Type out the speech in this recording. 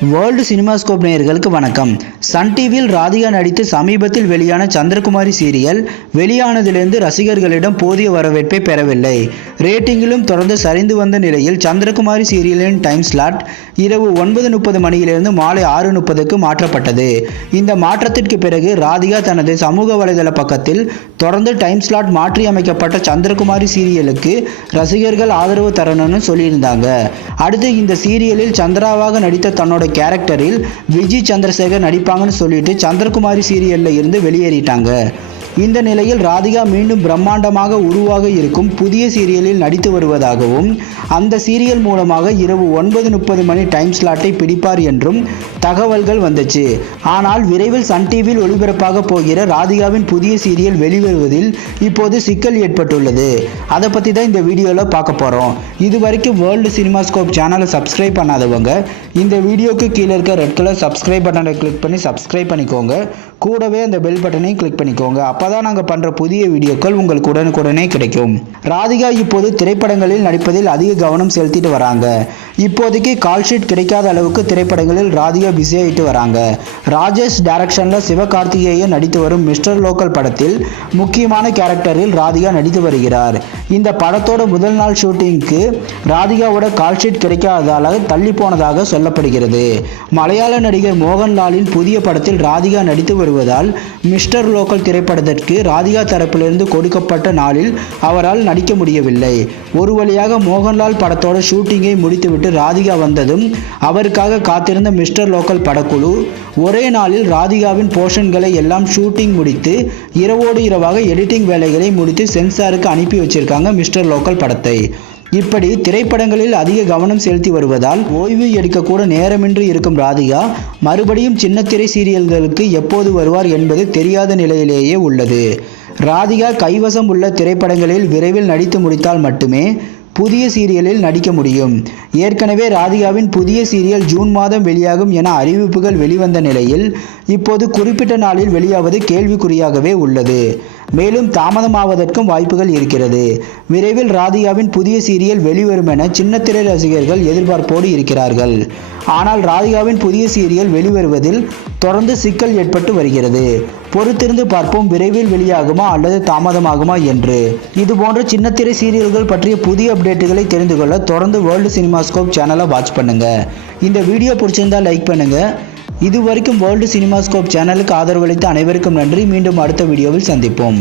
World cinemascope நேயர்களுக்கு வணக்கம். Sun டிவியில் ராதிகா நடித்து சமீபத்தில் வெளியான சந்திரகுமாரி சீரியல் வெளியானதிலிருந்து ரசிகர்களிடம் போதிய வரவேற்பை பெறவில்லை. ரேட்டிங்கிலும் தொடர்ந்து சரிந்து வந்த நிலையில் சந்திரகுமாரி சீரியலின் டைம் ஸ்லாட் இரவு 9:30 மணியிலிருந்து மாலை 6:30க்கு மாற்றப்பட்டது. இந்த மாற்றத்திற்கு பிறகு ராதிகா தனது சமூக வலைதள பக்கத்தில் தொடர்ந்து டைம் ஸ்லாட் மாற்றியமைக்கப்பட்ட சந்திரகுமாரி சீரியலுக்கு ரசிகர்கள் ஆதரவு தரணும்னு சொல்லியிருந்தாங்க. அடுத்து இந்த சீரியலில் சந்திராவாக நடித்த தன்னோட கேரக்டரில் விஜய் சந்திரசேகர் நடிப்பாங்கன்னு சொல்லிட்டு சந்திரகுமாரி சீரியல்ல இருந்து வெளியேறிட்டாங்க. இந்த நிலையில் ராதிகா மீண்டும் பிரம்மாண்டமாக உருவாக இருக்கும் புதிய சீரியலில் நடித்து வருவதாகவும் அந்த சீரியல் மூலமாக இரவு 9:30 மணி டைம் ஸ்லாட்டை பிடிப்பார் என்றும் தகவல்கள் வந்துச்சு. ஆனால் விரைவில் சன் டிவியில் ஒளிபரப்பாக போகிற ராதிகாவின் புதிய சீரியல் வெளிவருவதில் இப்போது சிக்கல் ஏற்பட்டுள்ளது. அதை பற்றி தான் இந்த வீடியோவில் பார்க்க போகிறோம். இது வரைக்கும் வேர்ல்டு சினிமாஸ்கோப் சேனலை சப்ஸ்கிரைப் பண்ணாதவங்க இந்த வீடியோக்கு கீழே இருக்க ரெட் கலர் சப்ஸ்கிரைப் பட்டனை கிளிக் பண்ணி சப்ஸ்கிரைப் பண்ணிக்கோங்க. கூடவே அந்த பெல் பட்டனையும் கிளிக் பண்ணிக்கோங்க. அப்பதான் நாங்கள் பண்ணுற புதிய வீடியோக்கள் உங்களுக்கு உடனுக்குடனே கிடைக்கும். ராதிகா இப்போது திரைப்படங்களில் நடிப்பதில் அதிக கவனம் செலுத்திட்டு வராங்க. இப்போதைக்கு கால்ஷீட் கிடைக்காத அளவுக்கு திரைப்படங்களில் ராதிகா பிஸியாகிட்டு வராங்க. ராஜேஷ் டைரக்ஷனில் சிவகார்த்திகேயன் நடித்து வரும் மிஸ்டர் லோக்கல் படத்தில் முக்கியமான கேரக்டரில் ராதிகா நடித்து வருகிறார். இந்த படத்தோட முதல் நாள் ஷூட்டிங்க்கு ராதிகாவோட கால்ஷீட் கிடைக்காததால் தள்ளி போனதாக சொல்லப்படுகிறது. மலையாள நடிகர் மோகன்லாலின் புதிய படத்தில் ராதிகா நடித்து வருவதால் மிஸ்டர் லோக்கல் திரைப்படத்திற்கு ராதிகா தரப்பிலிருந்து கொடுக்கப்பட்ட நாளில் அவரால் நடிக்க முடியவில்லை. ஒரு வழியாக மோகன்லால் படத்தோட ஷூட்டிங்கை முடித்துவிட்டு ராதிகா வந்ததும் அவருக்காக காத்திருந்த மிஸ்டர் லோக்கல் படக்குழு ஒரே நாளில் ராதிகாவின் போர்ஷன்களை எல்லாம் ஷூட்டிங் முடித்து இரவோடு இரவாக எடிட்டிங் வேலைகளை முடித்து சென்சாருக்கு அனுப்பி வச்சிருக்காங்க மிஸ்டர் லோக்கல் படத்தை. இப்படி திரைப்படங்களில் அதிக கவனம் செலுத்தி வருவதால் ஓய்வு எடுக்கக்கூட நேரமின்றி இருக்கும் ராதிகா மறுபடியும் சின்னத்திரை சீரியல்களுக்கு எப்போது வருவார் என்பது தெரியாத நிலையிலேயே உள்ளது. ராதிகா கைவசம் உள்ள திரைப்படங்களில் விரைவில் நடித்து முடித்தால் மட்டுமே புதிய சீரியலில் நடிக்க முடியும். ஏற்கனவே ராதிகாவின் புதிய சீரியல் ஜூன் மாதம் வெளியாகும் என அறிவிப்புகள் வெளிவந்த நிலையில் இப்போது குறிப்பிட்ட நாளில் வெளியாவது கேள்விக்குறியாகவே உள்ளது. மேலும் தாமதமாவதற்கும் வாய்ப்புகள் இருக்கிறது. விரைவில் ராதிகாவின் புதிய சீரியல் வெளிவரும் என சின்னத்திரை ரசிகர்கள் எதிர்பார்ப்போடு இருக்கிறார்கள். ஆனால் ராதிகாவின் புதிய சீரியல் வெளிவருவதில் தொடர்ந்து சிக்கல் ஏற்பட்டு வருகிறது. பொறுத்திருந்து பார்ப்போம் விரைவில் வெளியாகுமா அல்லது தாமதமாகுமா என்று. இதுபோன்ற சின்னத்திரை சீரியல்கள் பற்றிய புதிய அப்டேட்டுகளை தெரிந்து கொள்ள தொடர்ந்து வேர்ல்டு சினிமாஸ்கோப் சேனலை வாட்ச் பண்ணுங்க. இந்த வீடியோ பிடிச்சிருந்தா லைக் பண்ணுங்க. இது வரைக்கும் வேர்ல்டு சினிமாஸ்கோப் சேனலுக்கு ஆதரவளித்த அனைவருக்கும் நன்றி. மீண்டும் அடுத்த வீடியோவில் சந்திப்போம்.